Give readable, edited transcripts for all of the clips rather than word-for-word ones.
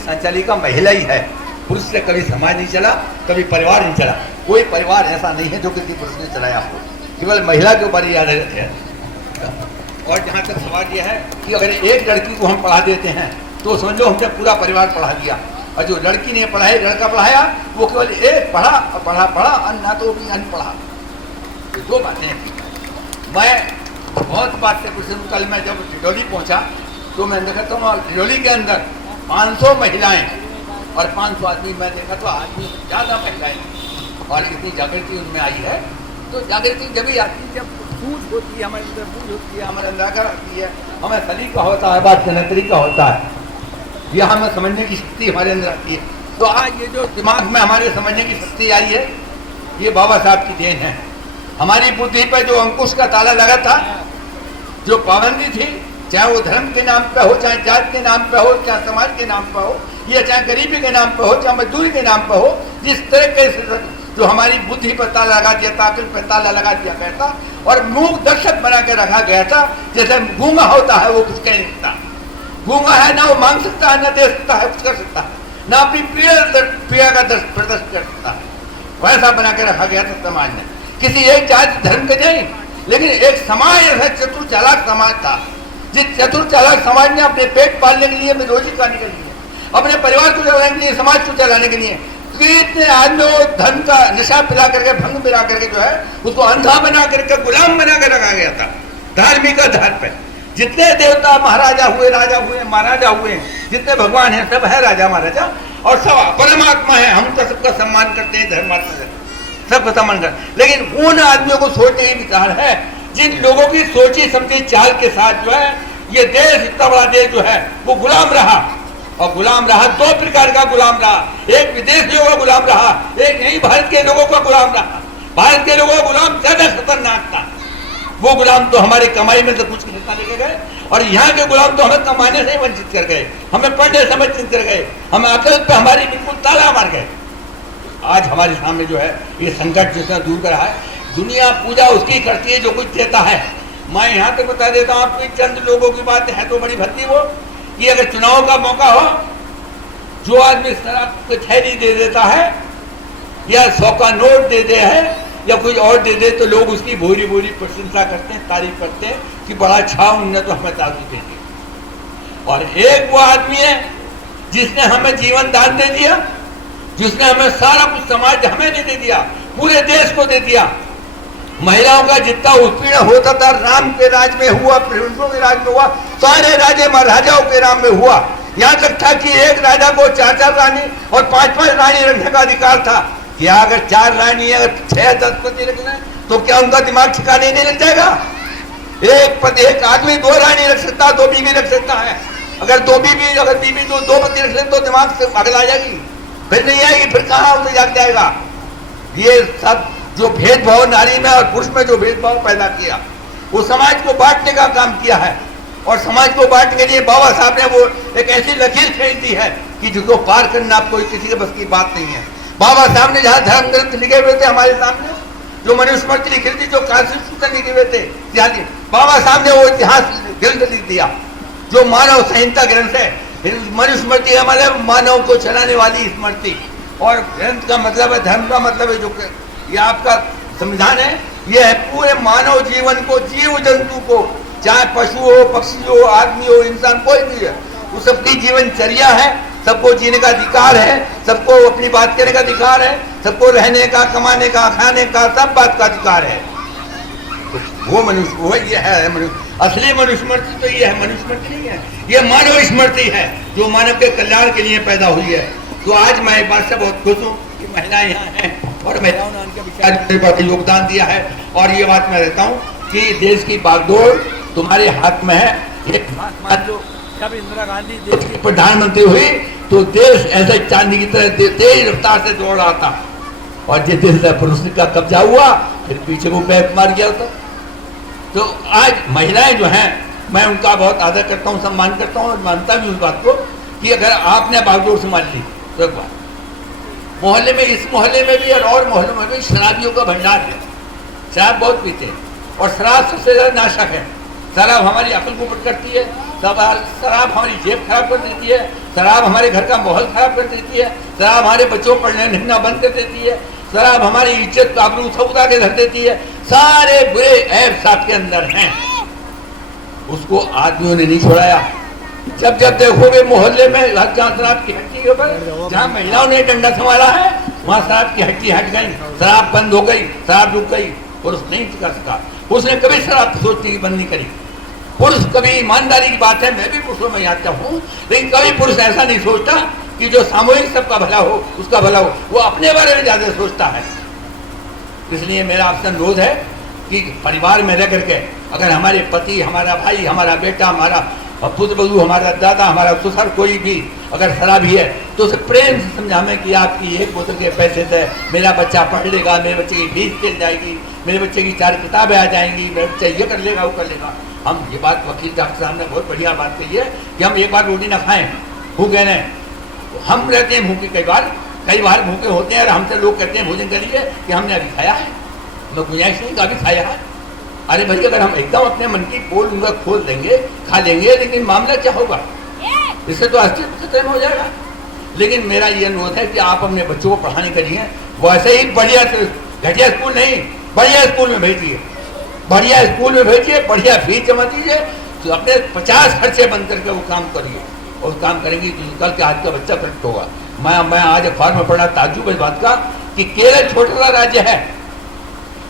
संचालिका महिला ही है। पुरुष से कभी समाज नहीं चला, कभी परिवार नहीं चला। कोई परिवार ऐसा नहीं है जो किसी पुरुष ने चलाया हो, केवल महिला के ऊपर ही आधारित है। और जहाँ तक सवाल यह है कि अगर एक लड़की को हम पढ़ा देते हैं तो समझ लो हमने पूरा परिवार पढ़ा दिया, और जो लड़की ने पढ़ाई लड़का पढ़ाया वो केवल एक पढ़ा और पढ़ा अन्ना तो भी अनपढ़ा। तो दो बातें हैं। मैं बहुत बात से कुछ दिन कल मैं जब डिडोली पहुँचा तो मैं देखता हूँ डिडोली के अंदर 500 महिलाएं और 500 आदमी। मैं देखा तो आदमी ज़्यादा महिलाएं और इतनी जागृति उनमें आई है। तो जागृति जब भी आती है, जब सूझ होती है, हमारे अंदर बूझ होती है, हमारे अंदर आकर आती है, हमें सलीका होता है, बात करने तरीका होता है, यह हमें समझने की शक्ति हमारे अंदर आती है। तो आज ये जो दिमाग में हमारे समझने की शक्ति आई है, ये बाबा साहब की देन है। हमारी बुद्धि पर जो अंकुश का ताला लगा था, जो पाबंदी थी, चाहे वो धर्म के नाम पे हो, चाहे जात के नाम पे हो, चाहे समाज के नाम पे हो, या चाहे गरीबी के नाम पे हो, चाहे मजदूरी के नाम पे हो, जिस तरीके से जो हमारी बुद्धि पर ताला लगा दिया, ताकत पर ताला लगा दिया गया था और मूक दर्शक बना के रखा गया था। जैसे गूंगा होता है वो कुछ कह नहीं सकता, गूंगा है ना वो मांग सकता है, ना दे सकता है, कुछ कर सकता है, ना अपनी प्रिय का प्रदर्शन कर सकता है। वैसा बना के रखा गया था समाज ने, किसी एक जाति धर्म के नहीं, लेकिन एक समाज ऐसा चतुर चालाक समाज था, जिस चतुर चालाक समाज ने अपने पेट पालने के लिए, अपनी रोजी खाने के लिए, अपने परिवार को चलाने के लिए, समाज को चलाने के लिए कितने आदमियों को धन का नशा पिला करके, भंग पिला करके जो है उसको अंधा बना करके, गुलाम बना कर रखा गया था। धार्मिक आधार पर जितने देवता महाराजा हुए, राजा हुए, महाराजा हुए, जितने भगवान हैं सब है राजा महाराजा, और सब परमात्मा है। हम तो सबका सम्मान करते हैं, धर्मात्मा से सबका सम्मान करते, लेकिन उन आदमियों को सोचने की विचार है जिन लोगों की सोची समझी चाल के साथ जो है ये देश, इतना बड़ा देश जो है वो गुलाम रहा। और गुलाम रहा, दो प्रकार का गुलाम रहा, एक विदेशियों का गुलाम रहा, एक यही भारत के लोगों का गुलाम रहा। भारत के लोगों का गुलाम ज्यादा खतरनाक था। वो गुलाम तो हमारी कमाई में से कुछ हिस्सा लेके गए, और यहाँ के गुलाम तो हमें कमाने से ही वंचित कर गए, हमें पढ़ने से वंचित कर गए, हमें अकल पे हमारी बिल्कुल ताला मार गए। आज हमारे सामने जो है ये संकट जितना दूर कर रहा है, दुनिया पूजा उसकी करती है जो कुछ देता है। मैं यहाँ तक बता देता हूँ आपकी, चंद लोगों की बात है तो बड़ी भद्दी वो कि अगर चुनाव का मौका हो, जो आदमी शराब की थैली दे देता है या 100 का नोट दे दे है या कुछ और दे दे, तो लोग उसकी भूरी भूरी प्रशंसा करते हैं, तारीफ करते हैं कि बड़ा अच्छा उनने तो हमें दारू दे दी। और एक वो आदमी है जिसने हमें जीवन दान दे दिया, जिसने हमें सारा कुछ समाज हमें दे दिया, पूरे देश को दे दिया। महिलाओं का जितना उत्पीड़न होता था राम के राज में हुआ, पुरुषों के राज में हुआ, सारे राजे महाराजाओं के राम में हुआ। यहाँ तक था कि एक राजा को 4-4 रानी और 5-5 रानी रखने का अधिकार था। क्या अगर 4 रानी अगर 6-10 पति रख लें तो क्या उनका दिमाग ठिकाने नहीं लग जाएगा? एक आदमी 2 रानी रख सकता है, 2 बीवी रख सकता है। अगर दो बीवी 2 पति रख ले तो दिमाग से अगल आ जाएगी, फिर नहीं आएगी, फिर कहाँ उसे जाग जाएगा। ये सब जो भेदभाव नारी में और पुरुष में जो भेदभाव पैदा किया, वो समाज को बांटने का काम किया है। और समाज को बांटने के लिए बाबा साहब ने वो एक ऐसी लकीर खींच दी है कि जिसको पार करना कोई किसी के बस की बात नहीं है। बाबा साहब ने जहाँ धर्म ग्रंथ लिखे हुए थे हमारे सामने, जो मनुस्मृति लिखी थी, जो कॉन्स्टिट्यूशन लिखे हुए थे, बाबा साहब ने वो इतिहास ग्रंथ लिख दिया, जो मानव संहिता ग्रंथ है। मनुस्मृति हमारे मानव को चलाने वाली स्मृति, और ग्रंथ का मतलब है, धर्म का मतलब है, जो ये आपका संविधान है, ये है पूरे मानव जीवन को, जीव जंतु को, चाहे पशु हो, पक्षी हो, आदमी हो, इंसान कोई भी है, वो सबकी जीवनचर्या है। सबको जीने का अधिकार है, सबको अपनी बात करने का अधिकार है, सबको रहने का, कमाने का, खाने का, सब बात का अधिकार है। वो मनुष्य, वो ये है मनुष्य। असली मनुस्मृति तो ये है, मनुस्मृति नहीं है, ये मानव स्मृति है जो मानव के कल्याण के लिए पैदा हुई है। तो आज मैं इस बात से बहुत खुश हूँ कि महिलाएं यहाँ हैं और महिलाओं ने उनके विचार में योगदान दिया है। और ये बात मैं रहता हूँ कि देश की बागडोर तुम्हारे हाथ में है। एक बात मान लो, जब इंदिरा गांधी देश की प्रधानमंत्री हुई तो देश ऐसे चांदी की तरह तेज रफ्तार से दौड़ रहा था, और जिस दिन से पुरुष का कब्जा हुआ फिर पीछे वो बैक मार गया था। तो आज महिलाएं जो हैं, मैं उनका बहुत आदर करता हूँ, सम्मान करता हूँ और मानता भी उस बात को कि अगर आपने बागडोर संभाल ली तो एक बात, मोहल्ले में, इस मोहल्ले में भी और मोहल्लों में भी शराबियों का भंडार है। शराब बहुत पीते हैं और शराब सबसे ज्यादा नाशक है। शराब हमारी अकल को पट करती है, शराब हमारी जेब खराब कर देती है, शराब हमारे घर का माहौल खराब कर देती है, शराब हमारे बच्चों को पढ़ने लिखना बंद कर देती है, शराब हमारी इज्जत आबरू सब उतार के धर देती है। सारे बुरे ऐब साथ के अंदर हैं। उसको आदमियों ने नहीं छोड़ाया। जब जब देखोगे मोहल्ले में जहाँ शराब की हट्टी के ऊपर जहाँ महिलाओं ने डंडा संभाला है वहाँ शराब की हट्टी हट गई, शराब बंद हो गई, शराब रुक गई। पुरुष नहीं कर सका, उसने कभी शराब सोचने की बंद नहीं करी। पुरुष कभी, ईमानदारी की बात है, मैं भी पुरुषों में आता हूँ, लेकिन कभी पुरुष ऐसा नहीं सोचता कि जो सामूहिक सबका भला हो उसका भला हो, वो अपने बारे में ज्यादा सोचता है। इसलिए मेरा आपसे अनुरोध है कि परिवार में रह करके अगर हमारे पति, हमारा भाई, हमारा बेटा, हमारा पुत्र बधू, हमारा दादा, हमारा ससुर कोई भी अगर शराबी है तो उसे प्रेम से समझावें कि आपकी एक बोतल के पैसे से मेरा बच्चा पढ़ लेगा, मेरे बच्चे की फीस मिल जाएगी, मेरे बच्चे की 4 किताबें आ जाएंगी, मेरा बच्चा ये कर लेगा, वो कर लेगा। हम ये बात वकील डॉक्टर साहब ने बहुत बढ़िया बात कही है कि हम एक बार रोटी ना खाएं भूखे न, हम रहते हैं भूखे, कई बार भूखे होते हैं और हमसे लोग कहते हैं भोजन करिए कि हमने अभी खाया है, मैं गुंजाइश नहीं अभी खाया है। अरे भाई अगर हम एकदम अपने मन की पोल उनका खोल देंगे, खा लेंगे, लेकिन मामला क्या होगा? इससे तो अस्तित्व खत्म हो जाएगा। लेकिन मेरा ये अनुरोध है कि आप अपने बच्चों को पढ़ाने के लिए वैसे ही बढ़िया घटिया स्कूल नहीं, बढ़िया स्कूल में भेजिए, बढ़िया स्कूल में भेजिए, बढ़िया फीस जमा दीजिए, तो अपने 50 खर्चे बंद करके वो काम करिए और काम करेंगे तो कल के आज का बच्चा करेक्ट होगा। मैं आज अखबार में पढ़ा ताज्जुब इस बात का कि केरल छोटा सा राज्य है,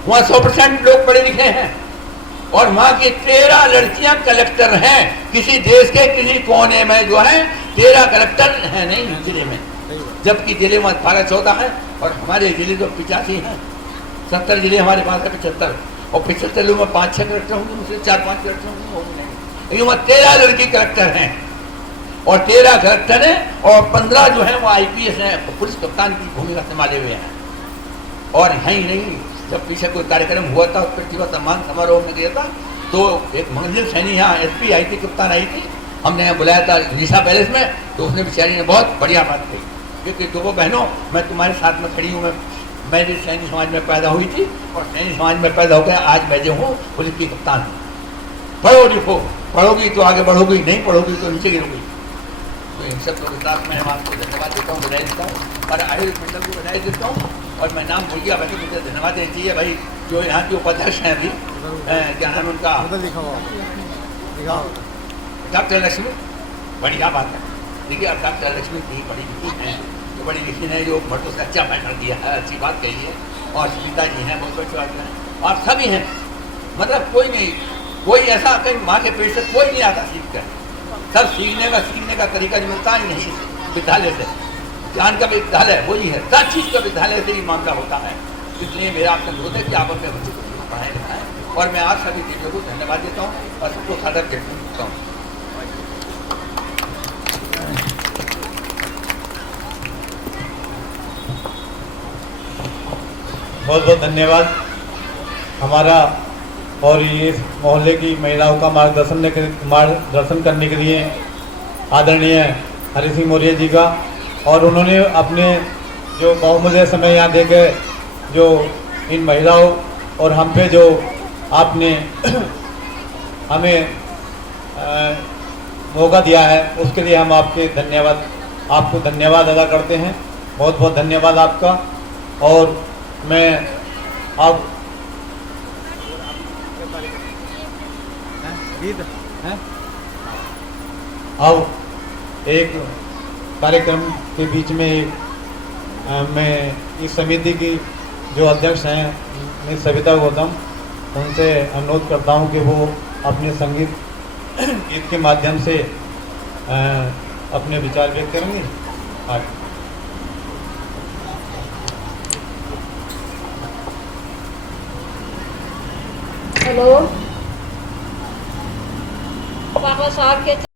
वहाँ 100% लोग पढ़े लिखे हैं और वहाँ की 13 लड़कियां कलेक्टर हैं। किसी देश के किसी कोने में जो है 13 कलेक्टर हैं नहीं जिले में, जबकि जिले में 12-14 है और हमारे जिले तो 85 हैं। 70 जिले हमारे पास है, 75, और 75 लोगों में 5-6 कलेक्टर होंगे, मुझसे 4-5 कलेक्टर होंगे, लेकिन वहाँ 13 लड़की कलेक्टर हैं और 13 कलेक्टर हैं और 15 जो है वो IPS हैं, पुलिस कप्तान की भूमिका संभाले हुए हैं। और यही नहीं, जब पीछे कोई कार्यक्रम हुआ था, प्रतिभा सम्मान समारोह में गया था, तो एक मंजिल सैनी यहाँ SP आई थी, कप्तान आई थी, हमने यहाँ बुलाया था निशा पैलेस में, तो उसने बेचारी ने बहुत बढ़िया बात कही, क्योंकि दो बहनों मैं तुम्हारे साथ में खड़ी हूँ, मैं भी सैनी समाज में पैदा हुई थी और सैनी समाज में पैदा होकर आज मैं जो हूँ पुलिस की कप्तान हूँ। पढ़ो लिखो, पढ़ोगी तो आगे बढ़ोगी, नहीं पढ़ोगी तो नीचे गिरोगी। तो इन सब के साथ मैं आपको धन्यवाद देता हूँ, बधाई देता हूँ और आयुष मंडल को बधाई देता हूँ। और मैं नाम भूल गया, वैसे मुझे धन्यवाद देना चाहिए भाई जो यहाँ के उपाध्यक्ष हैं अभी, क्या नाम उनका, डॉक्टर लक्ष्मी, बढ़िया बात है। देखिए अब डॉक्टर लक्ष्मी थी, बड़ी लिखी हैं, जो बड़ी लिखी है, जो भट्टो से अच्छा फैसला दिया है, अच्छी बात कही है। और सुनीता जी हैं, बहुत अच्छी बात है, और सभी हैं, मतलब कोई नहीं, कोई ऐसा कहीं माँ के पेट से कोई नहीं आता सीख कर, सब सीखने का तरीका जो मिलता ही नहीं विद्यालय से, ज्ञान का विद्यालय वही है, सब चीज़ का विद्यालय से ही मामला होता है। इसलिए मेरा आपसे अनुरोध है कि आप अपने बच्चों को पढ़ाएं लिखाएं और मैं आप सभी टीचरों को धन्यवाद देता हूँ और सबको सादर करता हूँ। बहुत बहुत धन्यवाद हमारा और ये मोहल्ले की महिलाओं का मार्गदर्शन करने के लिए आदरणीय हरि सिंह मौर्य जी का, और उन्होंने अपने जो बहुमूल्य समय यहाँ देकर जो इन महिलाओं और हम पे जो आपने हमें मौका दिया है उसके लिए हम आपको धन्यवाद अदा करते हैं। बहुत बहुत धन्यवाद आपका। और मैं अब एक कार्यक्रम के बीच में मैं इस समिति की जो अध्यक्ष हैं मिस सविता गौतम, उनसे अनुरोध करता हूं कि वो अपने संगीत गीत के माध्यम से अपने विचार व्यक्त करेंगे। हेलो, बाबा साहब के